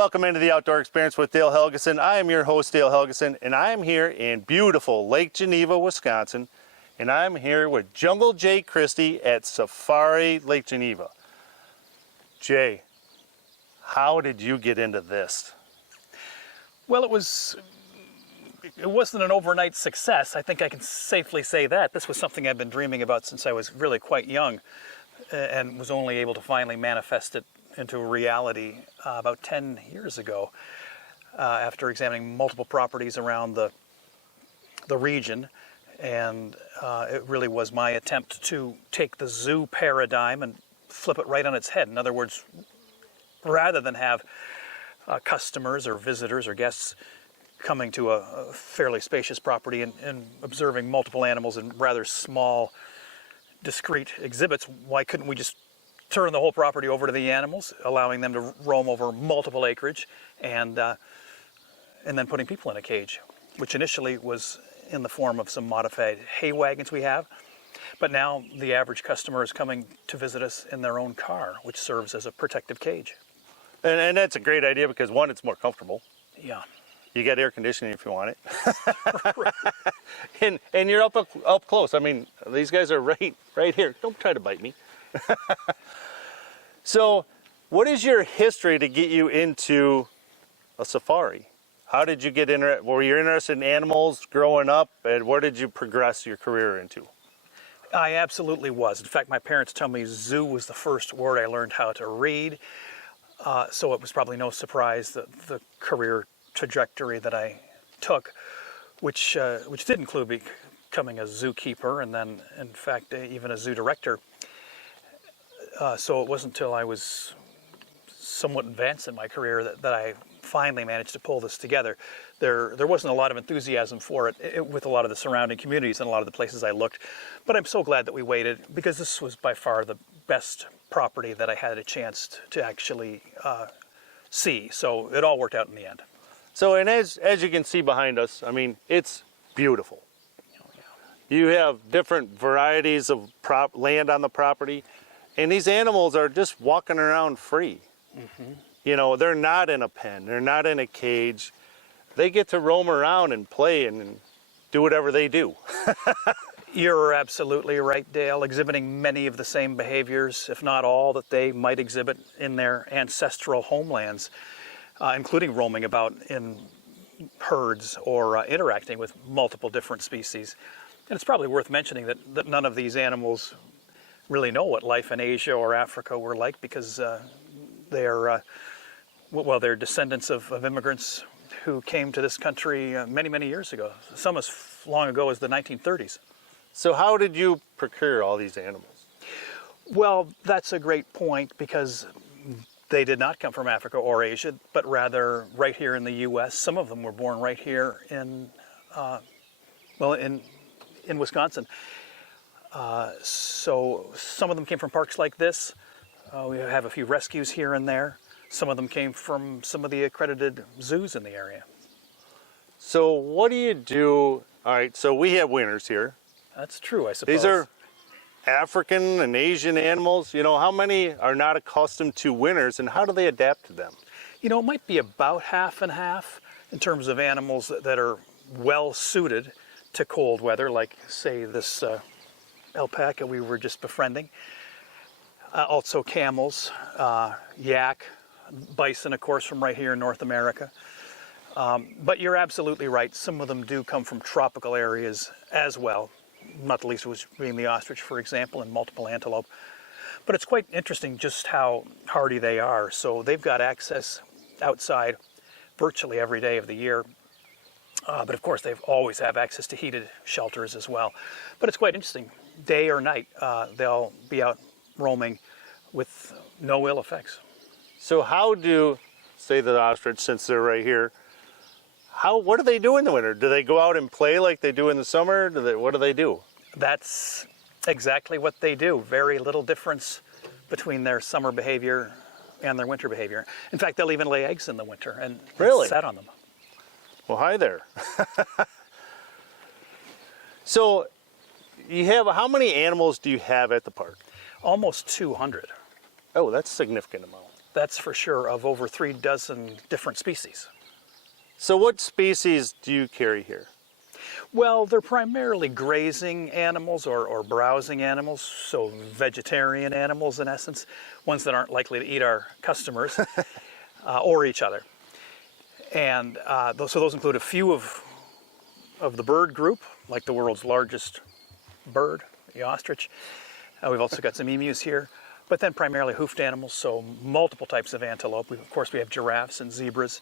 welcome into the Outdoor Experience with Dale Helgeson. I am your host, Dale Helgeson, and I am here in beautiful Lake Geneva, Wisconsin, and I'm here with Jungle Jay Christie at Safari Lake Geneva. Jay, how did you get into this? Well, it wasn't an overnight success. I think I can safely say that. This was something I've been dreaming about since I was really quite young, and was only able to finally manifest it into reality about 10 years ago, after examining multiple properties around the region. And it really was my attempt to take the zoo paradigm and flip it right on its head. In other words, rather than have customers or visitors or guests coming to a fairly spacious property and observing multiple animals in rather small, discrete exhibits, why couldn't we just turn the whole property over to the animals, allowing them to roam over multiple acreage, and then putting people in a cage, which initially was in the form of some modified hay wagons we have. But now the average customer is coming to visit us in their own car, which serves as a protective cage. And that's a great idea because, one, it's more comfortable. Yeah. You got air conditioning if you want it. and you're up close. I mean, these guys are right here. Don't try to bite me. So, what is your history to get you into a safari? How did you get interested? Were you interested in animals growing up, and where did you progress your career into? I absolutely was. In fact, my parents tell me zoo was the first word I learned how to read. So it was probably no surprise that the career trajectory that I took, which did include becoming a zookeeper and then, in fact, even a zoo director. So it wasn't until I was somewhat advanced in my career that I finally managed to pull this together. There wasn't a lot of enthusiasm for it with a lot of the surrounding communities and a lot of the places I looked. But I'm so glad that we waited, because this was by far the best property that I had a chance to actually see. So it all worked out in the end. So, and as you can see behind us, I mean, it's beautiful. Oh, yeah. You have different varieties of land on the property, and these animals are just walking around free. Mm-hmm. You know, they're not in a pen, they're not in a cage. They get to roam around and play and do whatever they do. You're absolutely right, Dale, exhibiting many of the same behaviors, if not all, that they might exhibit in their ancestral homelands, including roaming about in herds or interacting with multiple different species. And it's probably worth mentioning that none of these animals really know what life in Asia or Africa were like, because they're descendants of immigrants who came to this country many, many years ago, some as long ago as the 1930s. So how did you procure all these animals? Well, that's a great point, because they did not come from Africa or Asia, but rather right here in the U.S. Some of them were born right here in Wisconsin. So some of them came from parks like this. We have a few rescues here and there. Some of them came from some of the accredited zoos in the area. So what do you do? All right, so we have winters here. That's true, I suppose. These are African and Asian animals. You know, how many are not accustomed to winters, and how do they adapt to them? You know, it might be about half and half in terms of animals that are well suited to cold weather, like, say, this alpaca we were just befriending. Also camels, yak, bison, of course, from right here in North America. But you're absolutely right. Some of them do come from tropical areas as well, not the least of which being the ostrich, for example, and multiple antelope. But it's quite interesting just how hardy they are. So they've got access outside virtually every day of the year. But of course, they always have access to heated shelters as well. But it's quite interesting. Day or night, they'll be out roaming with no ill effects. So how do, say, the ostrich, since they're right here, what do they do in the winter? Do they go out and play like they do in the summer? What do they do? That's exactly what they do. Very little difference between their summer behavior and their winter behavior. In fact, they'll even lay eggs in the winter and really set on them. Well, hi there. So you have, how many animals do you have at the park? Almost 200. Oh, that's a significant amount. that's for sure, of over 3 dozen different species. So what species do you carry here? Well, they're primarily grazing animals or browsing animals, so vegetarian animals in essence, ones that aren't likely to eat our customers or each other. And so those include a few of the bird group, like the world's largest bird, the ostrich. We've also got some emus here, but then primarily hoofed animals, so multiple types of antelope. Of course, we have giraffes and zebras,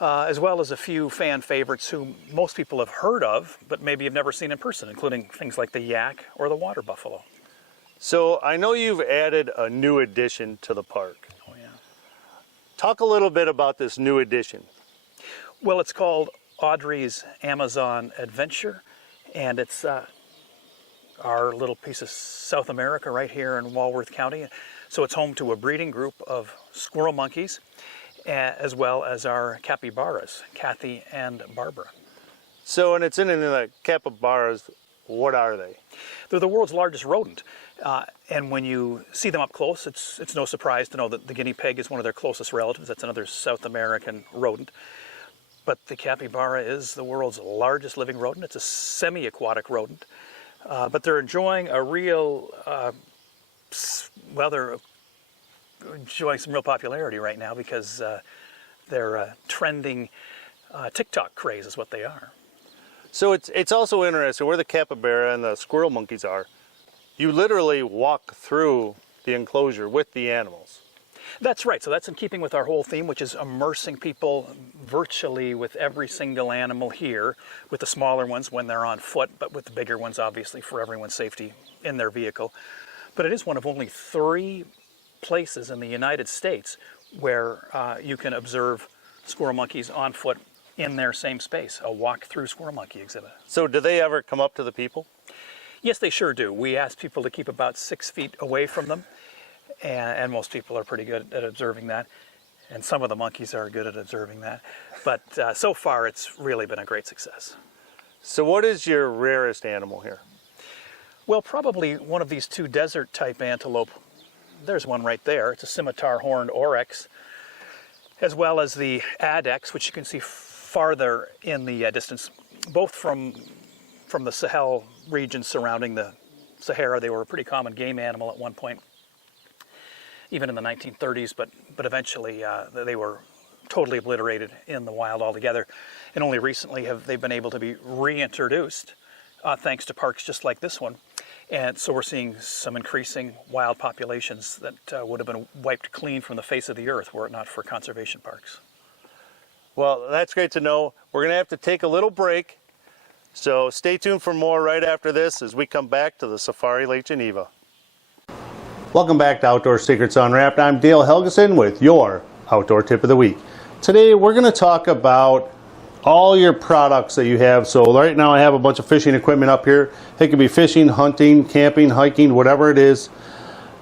as well as a few fan favorites who most people have heard of, but maybe have never seen in person, including things like the yak or the water buffalo. So I know you've added a new addition to the park. Oh, yeah. Talk a little bit about this new addition. Well, it's called Audrey's Amazon Adventure, and it's our little piece of South America right here in Walworth County. So it's home to a breeding group of squirrel monkeys, as well as our capybaras, Kathy and Barbara. So, and it's in the capybaras, what are they? They're the world's largest rodent. And when you see them up close, it's no surprise to know that the guinea pig is one of their closest relatives. That's another South American rodent. But the capybara is the world's largest living rodent. It's a semi-aquatic rodent. But they're enjoying a real, they're enjoying some real popularity right now because they're trending TikTok craze is what they are. So it's also interesting where the capybara and the squirrel monkeys are. You literally walk through the enclosure with the animals. That's right. So that's in keeping with our whole theme, which is immersing people virtually with every single animal here, with the smaller ones when they're on foot, but with the bigger ones, obviously, for everyone's safety in their vehicle. But it is one of only 3 places in the United States where you can observe squirrel monkeys on foot in their same space, a walk-through squirrel monkey exhibit. So do they ever come up to the people? Yes, they sure do. We ask people to keep about 6 feet away from them, and most people are pretty good at observing that, and some of the monkeys are good at observing that. But so far, it's really been a great success. So what is your rarest animal here? Well, probably one of these 2 desert-type antelope. There's one right there. It's a scimitar horned oryx, as well as the addax, which you can see farther in the distance, both from the Sahel region surrounding the Sahara. They were a pretty common game animal at one point, even in the 1930s, but eventually they were totally obliterated in the wild altogether. And only recently have they been able to be reintroduced thanks to parks just like this one. And so we're seeing some increasing wild populations that would have been wiped clean from the face of the earth were it not for conservation parks. Well, that's great to know. We're going to have to take a little break. So stay tuned for more right after this as we come back to the Safari Lake Geneva. Welcome back to Outdoor Secrets Unwrapped. I'm Dale Helgeson with your Outdoor Tip of the Week. Today we're going to talk about all your products that you have. So right now I have a bunch of fishing equipment up here. It could be fishing, hunting, camping, hiking, whatever it is.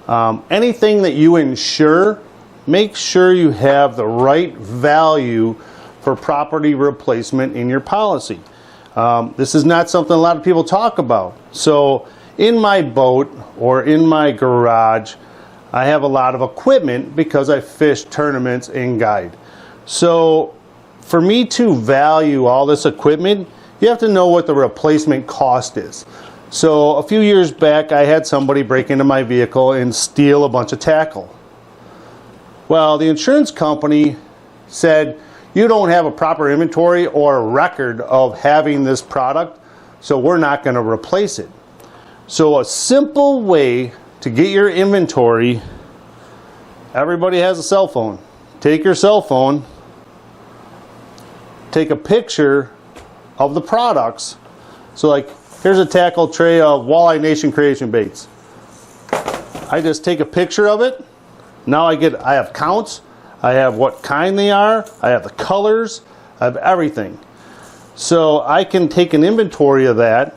Anything that you insure, make sure you have the right value for property replacement in your policy. This is not something a lot of people talk about. So in my boat or in my garage, I have a lot of equipment because I fish tournaments and guide. So for me to value all this equipment, you have to know what the replacement cost is. So a few years back, I had somebody break into my vehicle and steal a bunch of tackle. Well, the insurance company said, you don't have a proper inventory or a record of having this product, so we're not going to replace it. So a simple way to get your inventory, everybody has a cell phone. Take your cell phone, take a picture of the products. So like, here's a tackle tray of Walleye Nation Creation baits. I just take a picture of it. Now I have counts. I have what kind they are. I have the colors. I have everything. So I can take an inventory of that.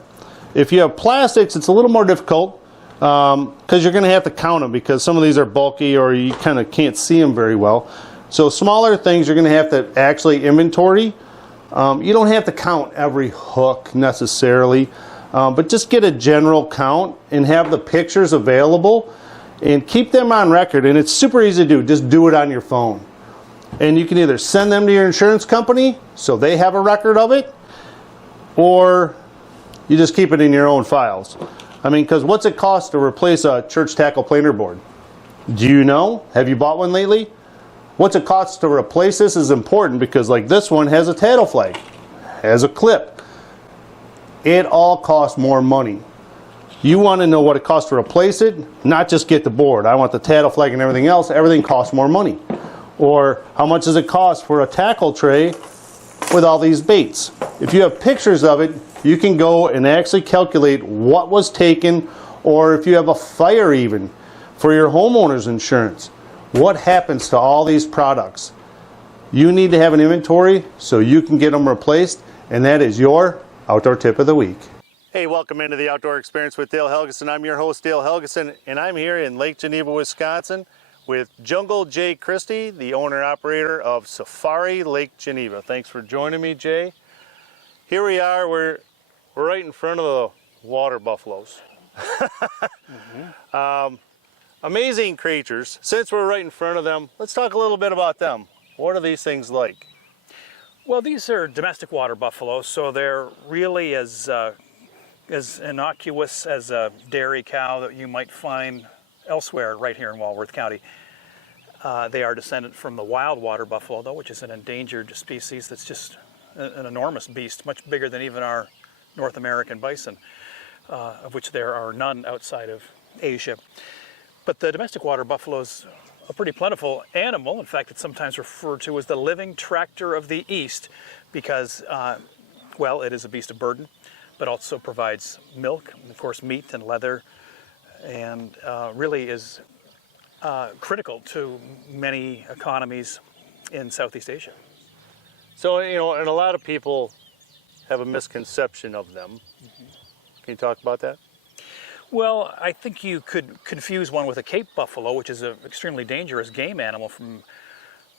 If you have plastics, it's a little more difficult because you're going to have to count them because some of these are bulky or you kind of can't see them very well. So smaller things you're going to have to actually inventory. You don't have to count every hook necessarily, but just get a general count and have the pictures available. and keep them on record. And it's super easy to do. Just do it on your phone. And you can either send them to your insurance company so they have a record of it, or you just keep it in your own files. I mean, because what's it cost to replace a church tackle planer board? Do you know? Have you bought one lately? What's it cost to replace this is important, because like this one has a tattle flag, has a clip. It all costs more money. You want to know what it costs to replace it, not just get the board. I want the tattle flag and everything else. Everything costs more money. Or how much does it cost for a tackle tray with all these baits? If you have pictures of it, you can go and actually calculate what was taken, or if you have a fire even, for your homeowner's insurance. What happens to all these products? You need to have an inventory so you can get them replaced, and that is your Outdoor Tip of the Week. Hey, welcome into the Outdoor Experience with Dale Helgeson. I'm your host, Dale Helgeson, and I'm here in Lake Geneva, Wisconsin with Jungle Jay Christie, the owner-operator of Safari Lake Geneva. Thanks for joining me, Jay. Here we are, we're right in front of the water buffaloes. Amazing creatures. Since we're right in front of them, let's talk a little bit about them. What are these things like? Well, these are domestic water buffaloes, so they're really as innocuous as a dairy cow that you might find elsewhere right here in Walworth County. They are descended from the wild water buffalo, though, which is an endangered species that's just an enormous beast, much bigger than even our North American bison, of which there are none outside of Asia. But the domestic water buffalo is a pretty plentiful animal. In fact, it's sometimes referred to as the living tractor of the East because, well, it is a beast of burden, but also provides milk, and of course, meat and leather, and really is critical to many economies in Southeast Asia. So, you know, and a lot of people have a misconception of them. Can you talk about that? Well, I think you could confuse one with a Cape buffalo, which is an extremely dangerous game animal from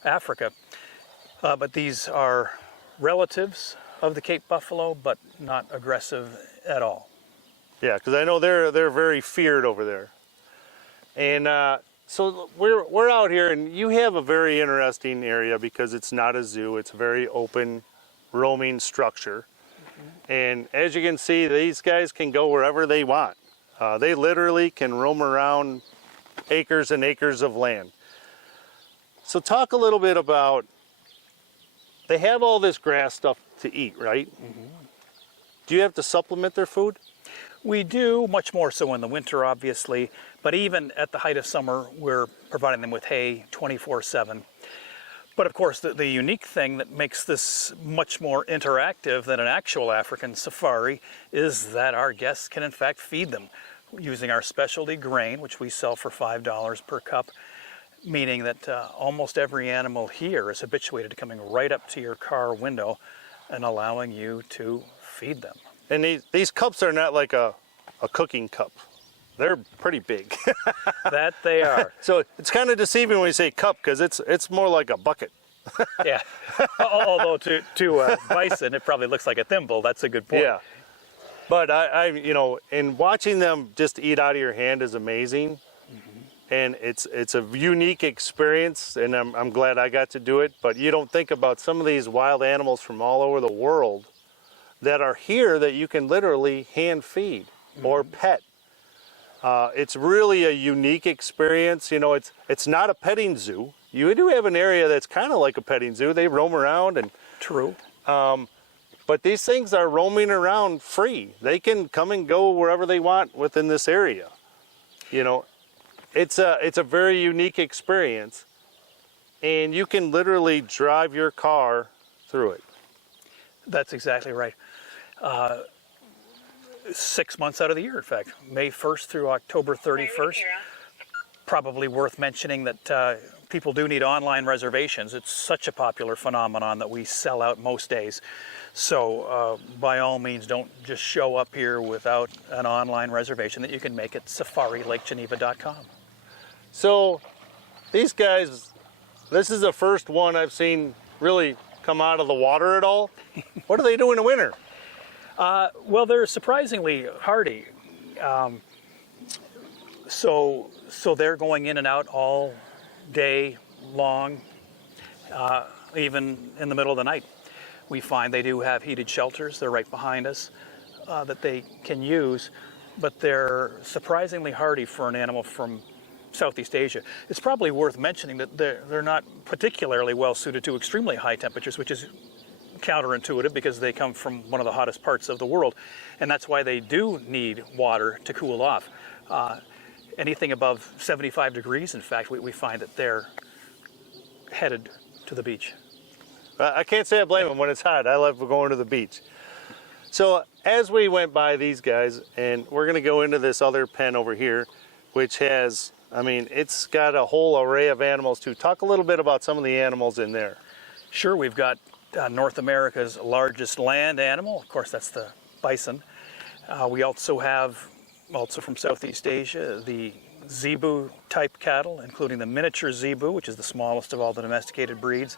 Africa. But these are relatives of the Cape buffalo, but not aggressive at all. Yeah, because I know they're very feared over there. And so we're out here, and you have a very interesting area because it's not a zoo. It's a very open, roaming structure. And as you can see, these guys can go wherever they want. They literally can roam around acres and acres of land. So talk a little bit about, they have all this grass stuff to eat, right? Do you have to supplement their food? We do, much more so in the winter, obviously, but even at the height of summer, we're providing them with hay 24/7. But of course, the unique thing that makes this much more interactive than an actual African safari is that our guests can in fact feed them using our specialty grain, which we sell for $5 per cup, meaning that almost every animal here is habituated to coming right up to your car window and allowing you to feed them. And these cups are not like a cooking cup. They're pretty big. That they are. So it's kind of deceiving when you say cup, because it's more like a bucket. Yeah. Although to bison, it probably looks like a thimble. That's a good point. Yeah. But I you know, and watching them just eat out of your hand is amazing. And it's a unique experience, and I'm glad I got to do it. But you don't think about some of these wild animals from all over the world that are here that you can literally hand feed or pet. It's really a unique experience. You know, it's not a petting zoo. You do have an area that's kind of like a petting zoo. They roam around and True. but these things are roaming around free. They can come and go wherever they want within this area. You know, it's a very unique experience, and you can literally drive your car through it. That's exactly right. 6 months out of the year, in fact, May 1st through October 31st. Probably worth mentioning that people do need online reservations. It's such a popular phenomenon that we sell out most days. So by all means, don't just show up here without an online reservation that you can make at SafariLakeGeneva.com. So these guys, this is the first one I've seen really come out of the water at all. What do they do in the winter? Well, they're surprisingly hardy. So they're going in and out all day long, even in the middle of the night. We find they do have heated shelters. They're right behind us that they can use, but they're surprisingly hardy for an animal from Southeast Asia. It's probably worth mentioning that they're not particularly well suited to extremely high temperatures, which is counterintuitive because they come from one of the hottest parts of the world, and that's why they do need water to cool off. Anything above 75 degrees, in fact, we find that they're headed to the beach. I can't say I blame them when it's hot. I love going to the beach. So as we went by these guys, and we're going to go into this other pen over here, which has, I mean, it's got a whole array of animals too. Talk a little bit about some of the animals in there. Sure, we've got North America's largest land animal. Of course, that's the bison. We also have, also from Southeast Asia, the zebu type cattle, including the miniature zebu, which is the smallest of all the domesticated breeds,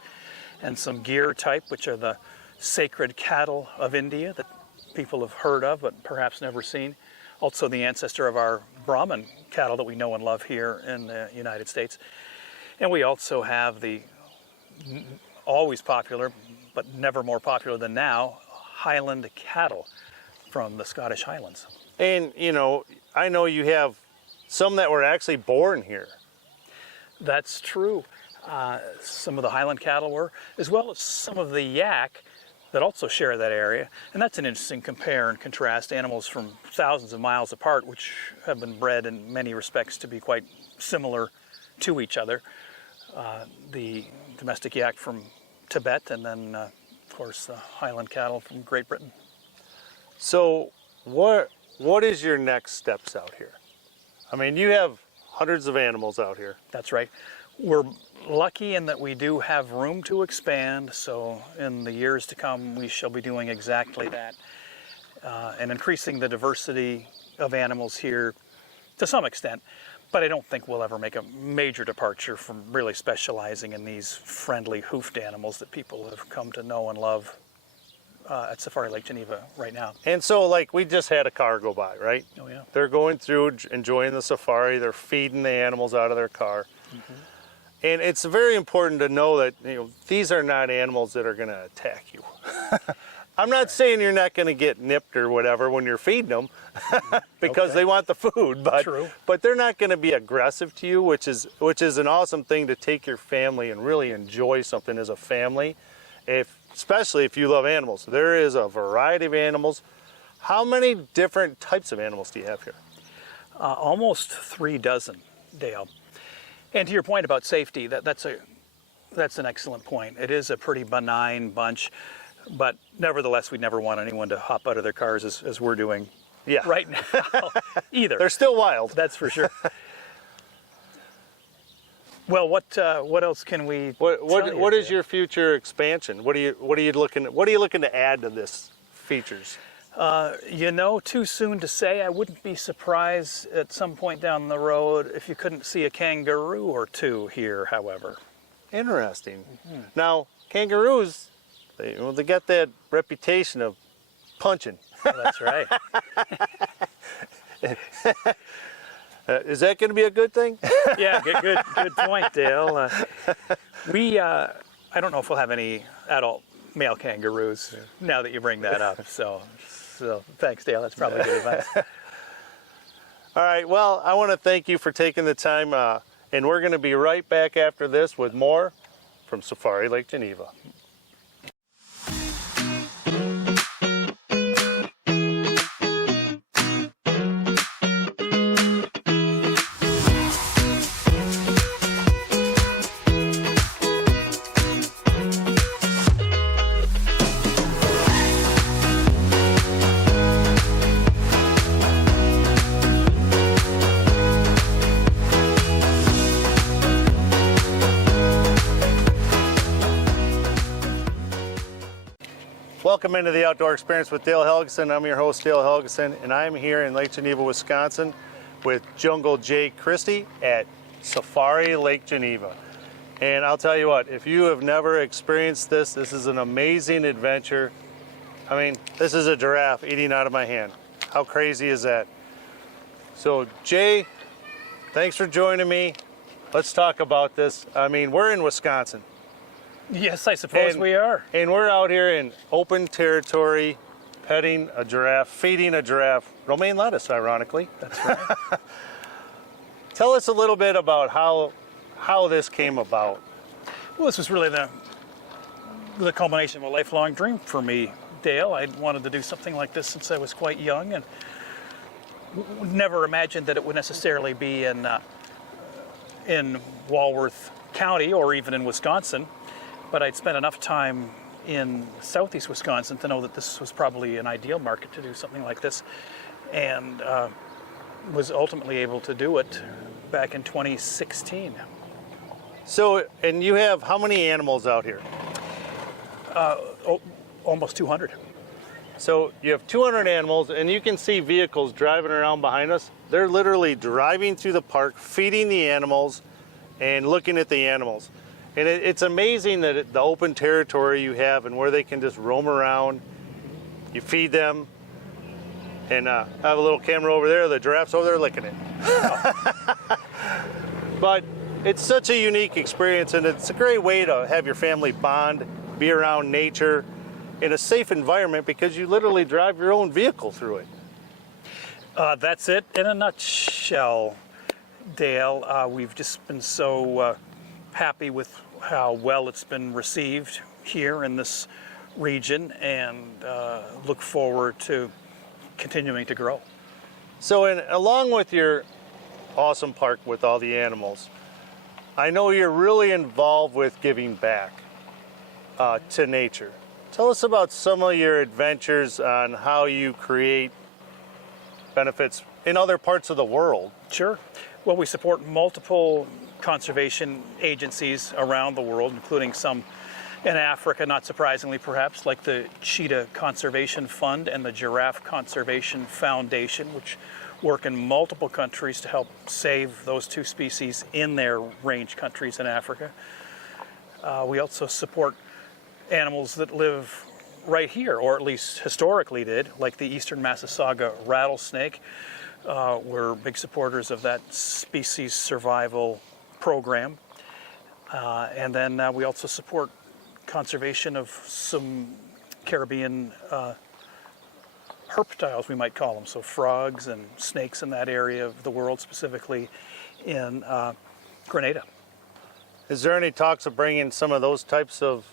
and some gyr type, which are the sacred cattle of India that people have heard of but perhaps never seen. Also the ancestor of our Brahman cattle that we know and love here in the United States. And we also have the always popular, but never more popular than now, Highland cattle from the Scottish Highlands. And, you know, I know you have some that were actually born here. That's true. Some of the Highland cattle were, as well as some of the yak that also share that area. And that's an interesting compare and contrast. Animals from thousands of miles apart, which have been bred in many respects to be quite similar to each other. The domestic yak from Tibet, and then, of course, Highland cattle from Great Britain. So what is your next steps out here? I mean, you have hundreds of animals out here. That's right. We're lucky in that we do have room to expand, so in the years to come we shall be doing exactly that, and increasing the diversity of animals here to some extent. But I don't think we'll ever make a major departure from really specializing in these friendly hoofed animals that people have come to know and love at Safari Lake Geneva right now. And so, like, we just had a car go by, right? Oh yeah. They're going through, enjoying the safari. They're feeding the animals out of their car. Mm-hmm. And it's very important to know that, you know, these are not animals that are going to attack you. I'm not saying you're not going to get nipped or whatever when you're feeding them because they want the food, but they're not going to be aggressive to you, which is an awesome thing to take your family and really enjoy something as a family, especially if you love animals. There is a variety of animals. How many different types of animals do you have here? Almost 3 dozen, Dale. And to your point about safety, that's an excellent point. It is a pretty benign bunch, but nevertheless, we'd never want anyone to hop out of their cars as we're doing right now either. They're still wild. That's for sure. Well, what else can we? What is your future expansion? What are you looking to add to this features? You know, too soon to say. I wouldn't be surprised at some point down the road if you couldn't see a kangaroo or two here, however. Interesting. Mm-hmm. Now, kangaroos, they got that reputation of punching. Oh, that's right. Is that going to be a good thing? Yeah, good point, Dale. I don't know if we'll have any adult male kangaroos now that you bring that up. So thanks, Dale. That's probably good advice. All right. Well, I want to thank you for taking the time, and we're going to be right back after this with more from Safari Lake Geneva. Welcome into the Outdoor Experience with Dale Helgeson. I'm your host, Dale Helgeson, and I'm here in Lake Geneva, Wisconsin with Jungle Jay Christie at Safari Lake Geneva. And I'll tell you what, if you have never experienced this is an amazing adventure. I mean, this is a giraffe eating out of my hand. How crazy is that? So Jay, thanks for joining me. Let's talk about this. I mean, we're in Wisconsin. Yes, I suppose we are. And we're out here in open territory, petting a giraffe, feeding a giraffe, romaine lettuce, ironically. That's right. Tell us a little bit about how this came about. Well, this was really the culmination of a lifelong dream for me, Dale. I wanted to do something like this since I was quite young, and never imagined that it would necessarily be in Walworth County or even in Wisconsin. But I'd spent enough time in southeast Wisconsin to know that this was probably an ideal market to do something like this, and was ultimately able to do it back in 2016. So, and you have how many animals out here? Almost 200. So you have 200 animals, and you can see vehicles driving around behind us. They're literally driving through the park, feeding the animals and looking at the animals. And it's amazing that the open territory you have and where they can just roam around. You feed them, and I have a little camera over there. The giraffe's over there licking it. But it's such a unique experience, and it's a great way to have your family bond, be around nature in a safe environment because you literally drive your own vehicle through it. That's it in a nutshell, Dale. We've just been so happy with how well it's been received here in this region, and look forward to continuing to grow. So along with your awesome park with all the animals, I know you're really involved with giving back to nature. Tell us about some of your adventures on how you create benefits in other parts of the world. Sure. Well, we support multiple conservation agencies around the world, including some in Africa, not surprisingly perhaps, like the Cheetah Conservation Fund and the Giraffe Conservation Foundation, which work in multiple countries to help save those two species in their range countries in Africa. We also support animals that live right here, or at least historically did, like the eastern Massasauga rattlesnake. We're big supporters of that species survival program. And then we also support conservation of some Caribbean herptiles, we might call them, so frogs and snakes in that area of the world, specifically in Grenada. Is there any talks of bringing some of those types of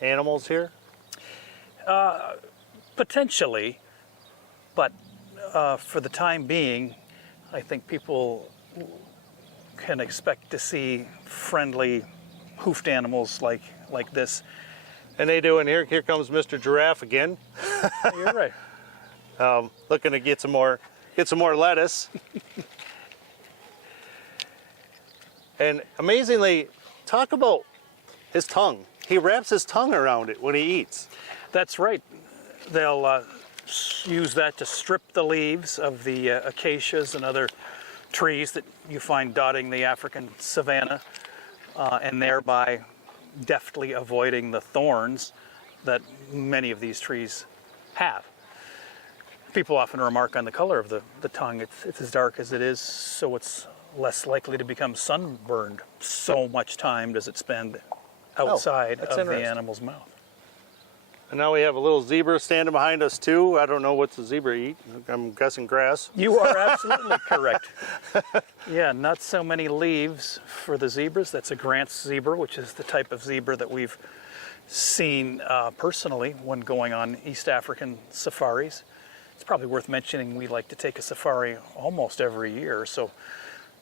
animals here? Potentially, but for the time being, I think people can expect to see friendly hoofed animals like this. And they do, and here comes Mr. Giraffe again. You're right. Looking to get some more lettuce. And amazingly, talk about his tongue. He wraps his tongue around it when he eats. That's right. They'll use that to strip the leaves of the acacias and other trees that you find dotting the African savanna, and thereby deftly avoiding the thorns that many of these trees have. People often remark on the color of the tongue. It's as dark as it is, so it's less likely to become sunburned. So much time does it spend outside of the animal's mouth. And now we have a little zebra standing behind us too. I don't know what the zebra eat. I'm guessing grass. You are absolutely correct. Yeah, not so many leaves for the zebras. That's a Grant's zebra, which is the type of zebra that we've seen personally when going on East African safaris. It's probably worth mentioning we like to take a safari almost every year, so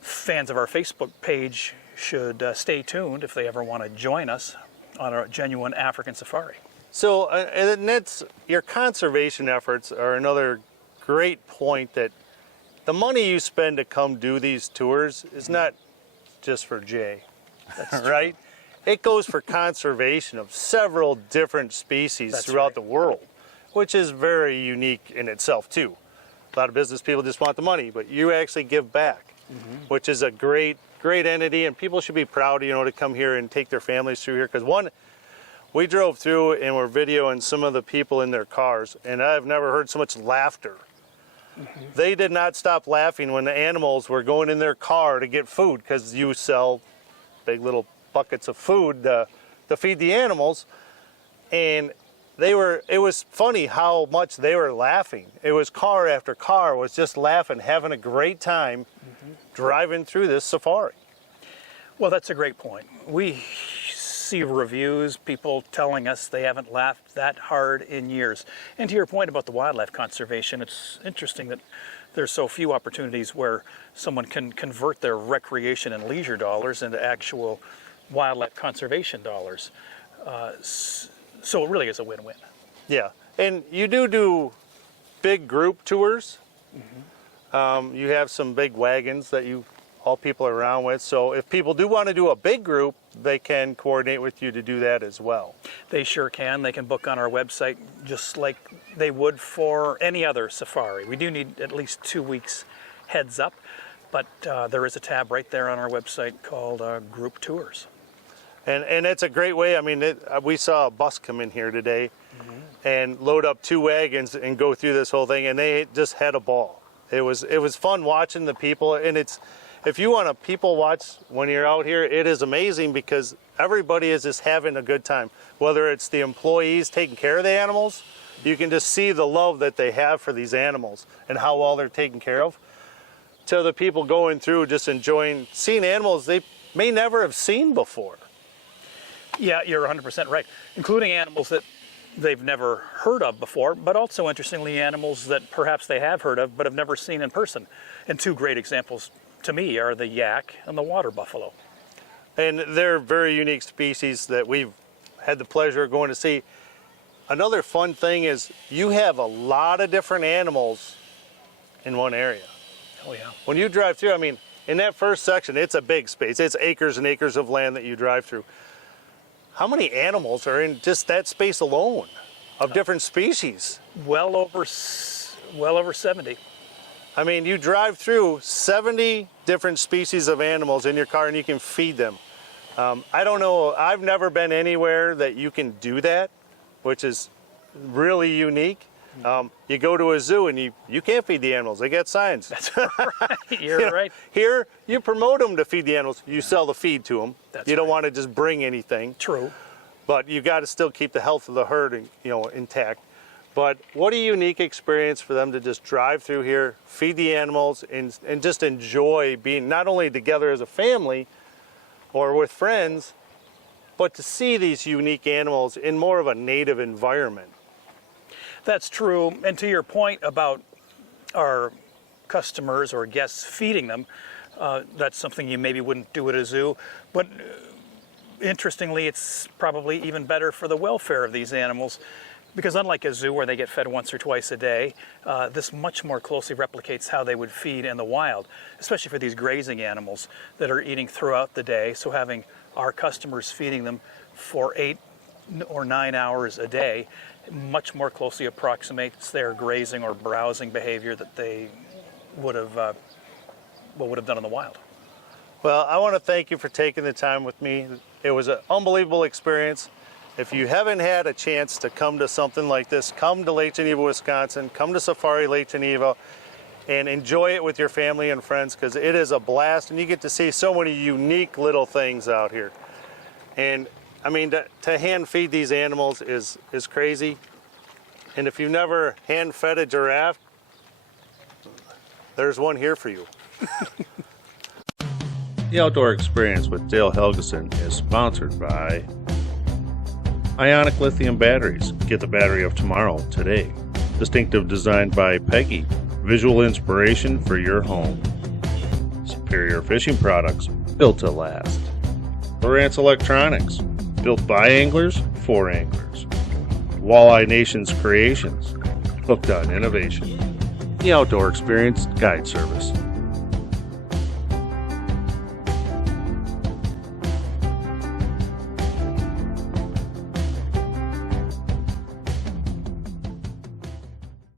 fans of our Facebook page should stay tuned if they ever want to join us on a genuine African safari. So, and that's, your conservation efforts are another great point, that the money you spend to come do these tours is not just for Jay, right? It goes for conservation of several different species throughout the world, which is very unique in itself too. A lot of business people just want the money, but you actually give back, which is a great entity, and people should be proud, to come here and take their families through here. Because one, we drove through and we're videoing some of the people in their cars, and I've never heard so much laughter They did not stop laughing when the animals were going in their car to get food, because you sell big little buckets of food to feed the animals. And it was funny how much they were laughing. It was car after car was just laughing, having a great time driving through this safari. Well, that's a great point. We see reviews, people telling us they haven't laughed that hard in years. And to your point about the wildlife conservation, it's interesting that there's so few opportunities where someone can convert their recreation and leisure dollars into actual wildlife conservation dollars. So it really is a win-win. Yeah, and you do big group tours. You have some big wagons that all people are around with. So if people do want to do a big group, they can coordinate with you to do that as well. They sure can. They can book on our website just like they would for any other safari. We do need at least 2 weeks heads up, but there is a tab right there on our website called Group Tours. And it's a great way. I mean, we saw a bus come in here today and load up 2 wagons and go through this whole thing, and they just had a ball. It was fun watching the people, and if you want to people watch when you're out here, it is amazing because everybody is just having a good time. Whether it's the employees taking care of the animals, you can just see the love that they have for these animals and how well they're taken care of, to the people going through just enjoying seeing animals they may never have seen before. Yeah, you're 100% right, including animals that they've never heard of before, but also, interestingly, animals that perhaps they have heard of but have never seen in person. And 2 great examples to me are the yak and the water buffalo. And they're very unique species that we've had the pleasure of going to see. Another fun thing is you have a lot of different animals in one area. Oh yeah. When you drive through, I mean, in that first section, it's a big space. It's acres and acres of land that you drive through. How many animals are in just that space alone of different species? Well over 70. I mean, you drive through 70 different species of animals in your car and you can feed them. I don't know, I've never been anywhere that you can do that, which is really unique. You go to a zoo and you can't feed the animals. They got signs. That's right. You're right. Here, you promote them to feed the animals. You sell the feed to them. That's you don't right. want to just bring anything. True. But you got to still keep the health of the herd, intact. But what a unique experience for them to just drive through here, feed the animals, and just enjoy being not only together as a family or with friends, but to see these unique animals in more of a native environment. That's true. And to your point about our customers or guests feeding them, that's something you maybe wouldn't do at a zoo. But interestingly, it's probably even better for the welfare of these animals, because unlike a zoo where they get fed once or twice a day, this much more closely replicates how they would feed in the wild, especially for these grazing animals that are eating throughout the day. So having our customers feeding them for 8 or 9 hours a day much more closely approximates their grazing or browsing behavior that they would have done in the wild. Well, I want to thank you for taking the time with me. It was an unbelievable experience. If you haven't had a chance to come to something like this, come to Lake Geneva, Wisconsin, come to Safari Lake Geneva, and enjoy it with your family and friends, because it is a blast and you get to see so many unique little things out here. And I mean, to hand feed these animals is crazy. And if you've never hand fed a giraffe, there's one here for you. The Outdoor Experience with Dale Helgeson is sponsored by Ionic Lithium Batteries. Get the battery of tomorrow today. Distinctive design by Peggy. Visual inspiration for your home. Superior Fishing Products, built to last. Lowrance Electronics, built by anglers for anglers. Walleye Nation's Creations, hooked on innovation. The Outdoor Experience Guide Service.